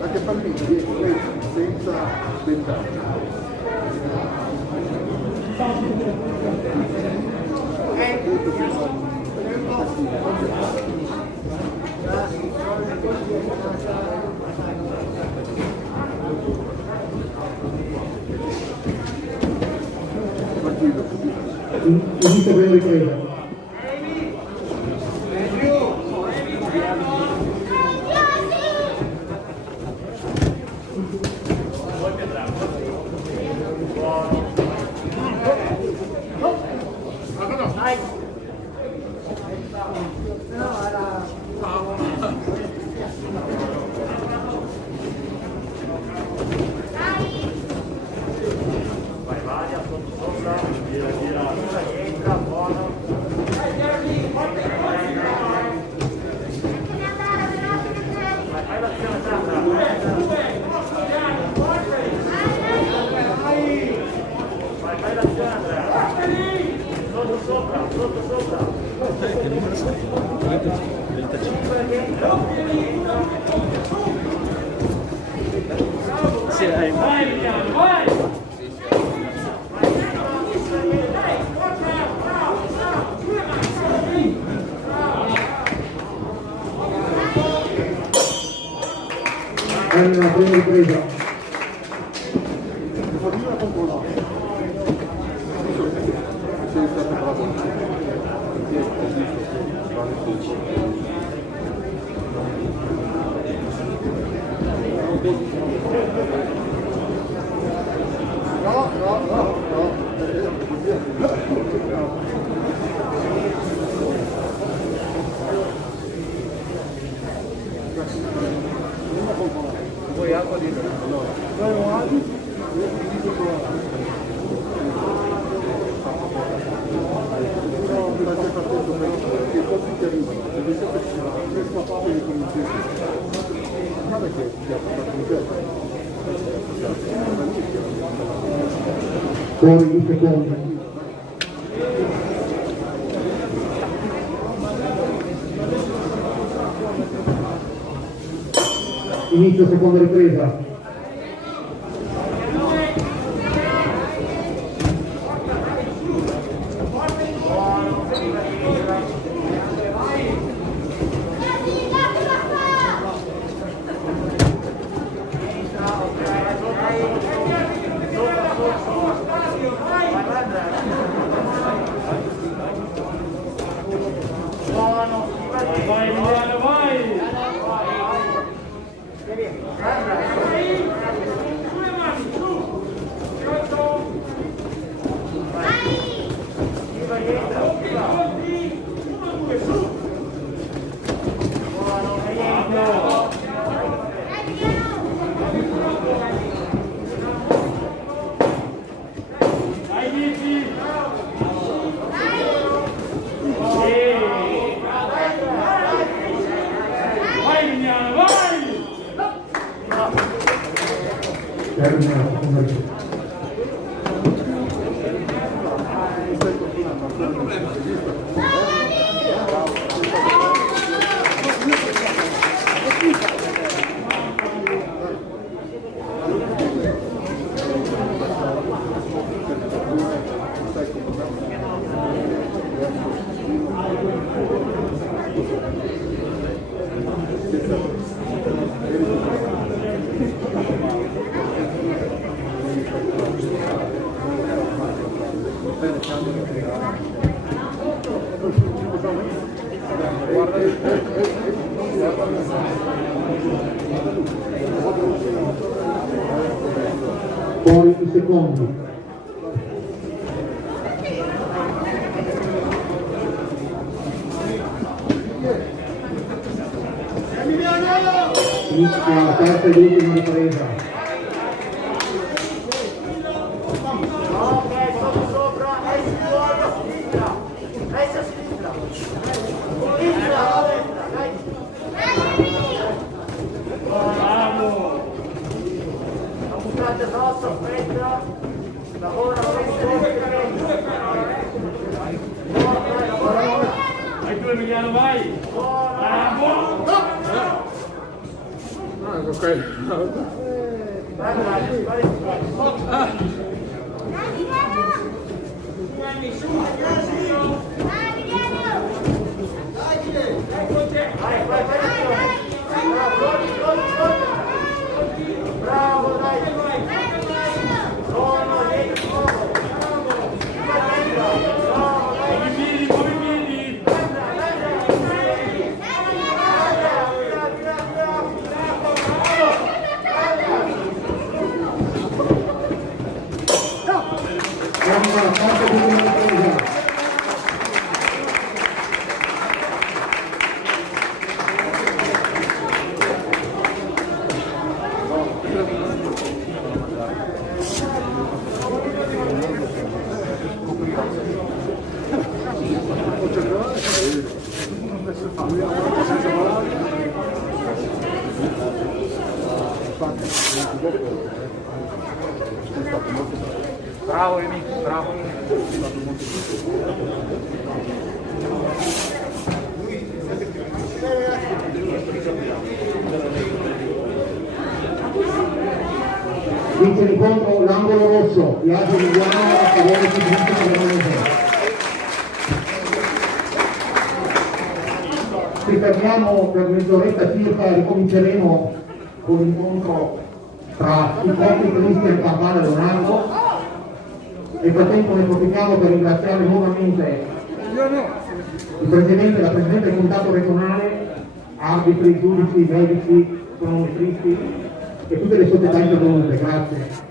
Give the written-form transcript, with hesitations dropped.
Anche Palmini senza ventaggio. Inizia per ripresa. La prima ripresa. Fuori il secondo. Inizio seconda ripresa. Poi i secondi. Inizia la terza ed ultima ripresa. Rosso, aspetta, lavora, Vai tu Emiliano, vai! Bravo! Bravo, dai! Siamo alla quarta ed ultima ripresa. Bravo Emi, bravo! Vince l'incontro l'angolo rosso, Biagio Emiliano a favore di Vincenzo Veronese. Ci fermiamo per mezz'oretta circa e ricominceremo con l'incontro tra i propri Cristian Campana e Leonardo. Nel frattempo ne approfittiamo per ringraziare nuovamente il Presidente e la Presidente del Comitato regionale, arbitri, giudici, medici, cronometristi e tutte le società intervenute. Grazie.